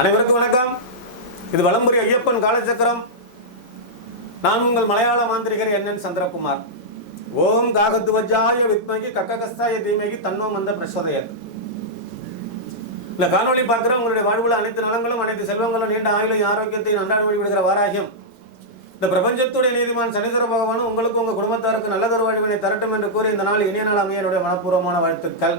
அனைவருக்கும் வணக்கம். இது வலம்புரி ஐயப்பன் காலச்சக்கரம் நான் உங்கள் மலையாள மாந்திரிகர் என். என். சந்திரகுமார். ஓம் காகத்துவஜாய வித்மகி கக்ககஸ்தாய தீமகி தன்வம் வந்த பிரசோதையர். இந்த காணொலி பார்க்குற உங்களுடைய வாழ்வுல அனைத்து நலங்களும் அனைத்து செல்வங்களும் நீண்ட ஆயுளையும் ஆரோக்கியத்தையும் நன்றாக வழிபடுகிற வாராகியம். இந்த பிரபஞ்சத்துடைய நீதிமான் சனீஸ்வர பகவானும் உங்களுக்கு உங்க குடும்பத்தாருக்கு நல்லதொரு வாழ்வினை தரட்டும் என்று கூறி இந்த நாள் இனிய நாள் அமைய என்னுடைய மனப்பூர்வமான வாழ்த்துக்கள்.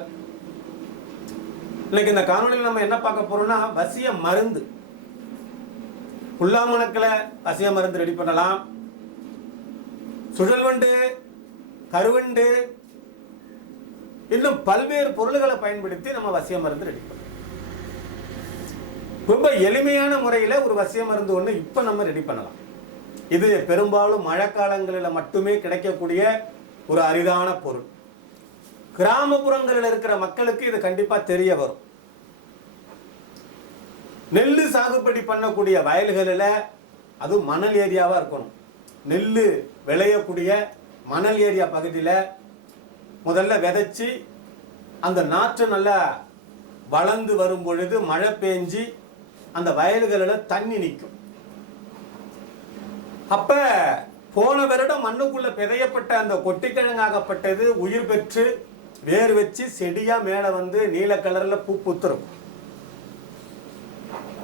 இன்னைக்கு இந்த காணொலியில் நம்ம என்ன பார்க்க போறோம்னா வசிய மருந்து. புல்லாமணக்கில் வசிய மருந்து ரெடி பண்ணலாம். சுழல்வண்டு கருவண்டு இன்னும் பல்வேறு பொருள்களை பயன்படுத்தி நம்ம வசிய மருந்து ரெடி பண்ணலாம். ரொம்ப எளிமையான முறையில் ஒரு வசிய மருந்து ஒன்று இப்போ நம்ம ரெடி பண்ணலாம். இது பெரும்பாலும் மழைக்காலங்களில் மட்டுமே கிடைக்கக்கூடிய ஒரு அரிதான பொருள். கிராமப்புறங்களில் இருக்கிற மக்களுக்கு இது கண்டிப்பா தெரிய வரும். நெல் சாகுபடி பண்ணக்கூடிய வயல்களில் அது மணல் ஏரியாவா இருக்கணும். நெல் விளையக்கூடிய மணல் ஏரியா பகுதியில் முதல்ல விதைச்சி அந்த நாற்று நல்லா வளர்ந்து வரும் பொழுது மழை பெஞ்சி அந்த வயல்களில் தண்ணி நிற்கும். அப்ப போன வருடம் மண்ணுக்குள்ள பிதையப்பட்ட அந்த கொட்டிக்கிழங்காகப்பட்டது உயிர் பெற்று வேர் வச்சு செடியா மேல வந்து நீல கலர்ல பூ பூத்துரும்.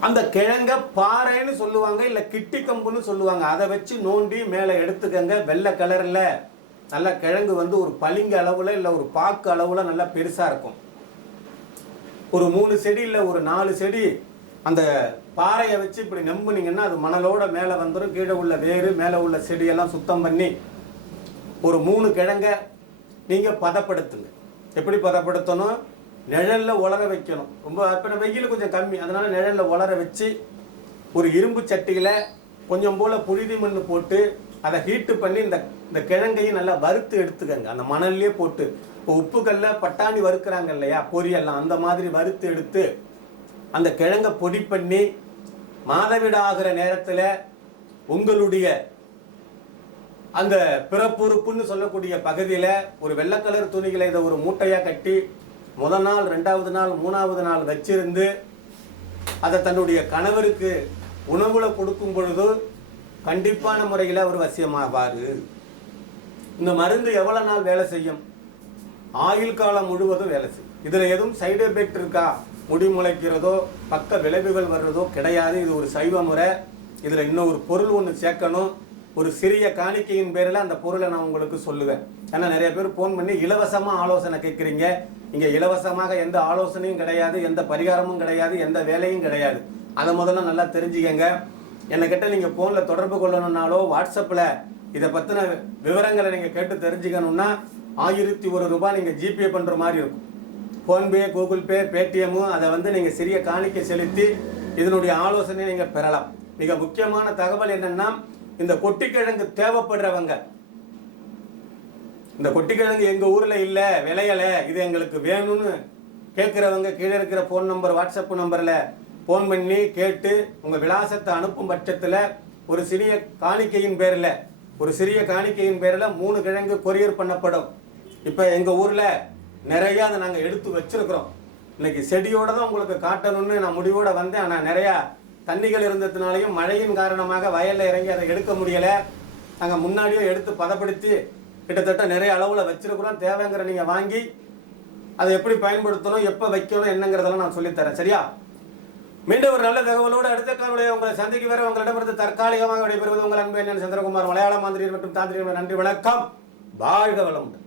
அந்த கிழங்க பாறைன்னு சொல்லுவாங்க இல்ல கிட்டி கம்புன்னு சொல்லுவாங்க. அதை வச்சு நோண்டி மேல எடுத்துக்கங்க. வெள்ளை கலர்ல நல்ல கிழங்கு வந்து ஒரு பளிங்கு அளவுல இல்ல ஒரு பாக்கு அளவுல நல்லா பெருசா இருக்கும். ஒரு மூணு செடி இல்ல ஒரு நாலு செடி அந்த பாறையை வச்சு இப்படி நம்புனீங்கன்னா அது மணலோட மேலே வந்துடும் கீழே உள்ள வேறு மேலே உள்ள செடியெல்லாம் சுத்தம் பண்ணி ஒரு மூணு கிழங்க நீங்கள் பதப்படுத்துங்க. எப்படி பதப்படுத்தணும்? நிழலில் உலர வைக்கணும். ரொம்ப இப்போ வெயில் கொஞ்சம் கம்மி. அதனால் நிழலில் உலர வச்சு ஒரு இரும்பு சட்டியில் கொஞ்சம் போல் புழுதி மண் போட்டு அதை ஹீட்டு பண்ணி இந்த இந்த கிழங்கையும் நல்லா வறுத்து எடுத்துக்கங்க. அந்த மணல்லே போட்டு. இப்போ உப்புக்கல்ல பட்டாணி வறுக்கிறாங்க இல்லையா? பொரியெல்லாம் அந்த மாதிரி வறுத்து எடுத்து அந்த கிழங்கை பொடி பண்ணி மாதவிடாகிற நேரத்தில் உங்களுடைய அந்த பிறப்புறுப்புன்னு சொல்லக்கூடிய பகுதியில் ஒரு வெள்ளை கலர் துணிகளை இதை ஒரு மூட்டையாக கட்டி முதல் நாள் ரெண்டாவது நாள் மூணாவது நாள் வச்சிருந்து அதை தன்னுடைய கணவருக்கு உணவுல கொடுக்கும் பொழுது கண்டிப்பான முறையில் அவர் வசியமாவார். இந்த மருந்து எவ்வளோ நாள் வேலை செய்யும்? ஆயுள் காலம் முழுவதும் வேலை செய்யும். இதில் எதுவும் சைடு எஃபெக்ட் இருக்கா? முடி முளைக்கிறதோ பக்க விளைவுகள் வர்றதோ கிடையாது. இது ஒரு சைவ முறை. இதில் இன்னும் ஒரு பொருள் ஒன்று சேர்க்கணும். ஒரு சிறிய காணிக்கையின் பேரில் அந்த பொருளை நான் உங்களுக்கு சொல்லுவேன். ஏன்னா நிறைய பேர் ஃபோன் பண்ணி இலவசமாக ஆலோசனை கேட்குறீங்க. இங்கே இலவசமாக எந்த ஆலோசனையும் கிடையாது எந்த பரிகாரமும் கிடையாது எந்த வேலையும் கிடையாது. அதை முதல்ல நல்லா தெரிஞ்சுக்கங்க. என்னக்கிட்ட நீங்கள் ஃபோனில் தொடர்பு கொள்ளணும்னாலோ வாட்ஸ்அப்பில் இதை பற்றின விவரங்களை நீங்கள் கேட்டு தெரிஞ்சுக்கணும்னா ஆயிரத்தி ஒரு ரூபாய் நீங்கள் ஜிபே பண்ணுற மாதிரி இருக்கும். ஃபோன்பே கூகுள் பே பேடிஎம்மு அதை வந்து நீங்கள் சிறிய காணிக்கை செலுத்தி இதனுடைய ஆலோசனை நீங்கள் பெறலாம். மிக முக்கியமான தகவல் என்னென்னா இந்த கொட்டிக்கிழங்கு தேவைப்படுறவங்க. இந்த கொட்டிக்கிழங்கு எங்கள் ஊரில் இல்லை விளையலை இது எங்களுக்கு வேணும்னு கேட்குறவங்க கீழே இருக்கிற ஃபோன் நம்பர் வாட்ஸ்அப் நம்பரில் ஃபோன் பண்ணி கேட்டு உங்கள் விலாசத்தை அனுப்பும் பட்சத்தில் ஒரு சிறிய காணிக்கையின் பேரில் ஒரு சிறிய காணிக்கையின் பேரில் மூணு கிழங்கு கொரியர் பண்ணப்படும். இப்போ எங்கள் ஊரில் நிறையா அதை நாங்கள் எடுத்து வச்சிருக்கிறோம். இன்னைக்கு செடியோட தான் உங்களுக்கு காட்டணும்னு நான் முடிவோட வந்தேன். ஆனால் நிறையா தண்ணிகள் இருந்ததுனாலையும் மழையின் காரணமாக வயலில் இறங்கி அதை எடுக்க முடியலை. நாங்கள் முன்னாடியே எடுத்து பதப்படுத்தி கிட்டத்தட்ட நிறைய அளவில் வச்சுருக்குறோம். தேவைங்கிற நீங்கள் வாங்கி அதை எப்படி பயன்படுத்தணும் எப்போ வைக்கணும் என்னங்கிறதெல்லாம் நான் சொல்லித்தரேன். சரியா? மீண்டும் ஒரு நல்ல தகவலோடு அடுத்த காலையில் உங்களை சந்திக்கு வர உங்களிடமிருந்து தற்காலிகமாக விடைபெறுவது உங்கள் அன்பு என்ன சந்திரகுமார் மலையாள மாந்திரியர் மற்றும் தாந்திரியர் நன்றி வணக்கம். வாழ்க வளமுடன்.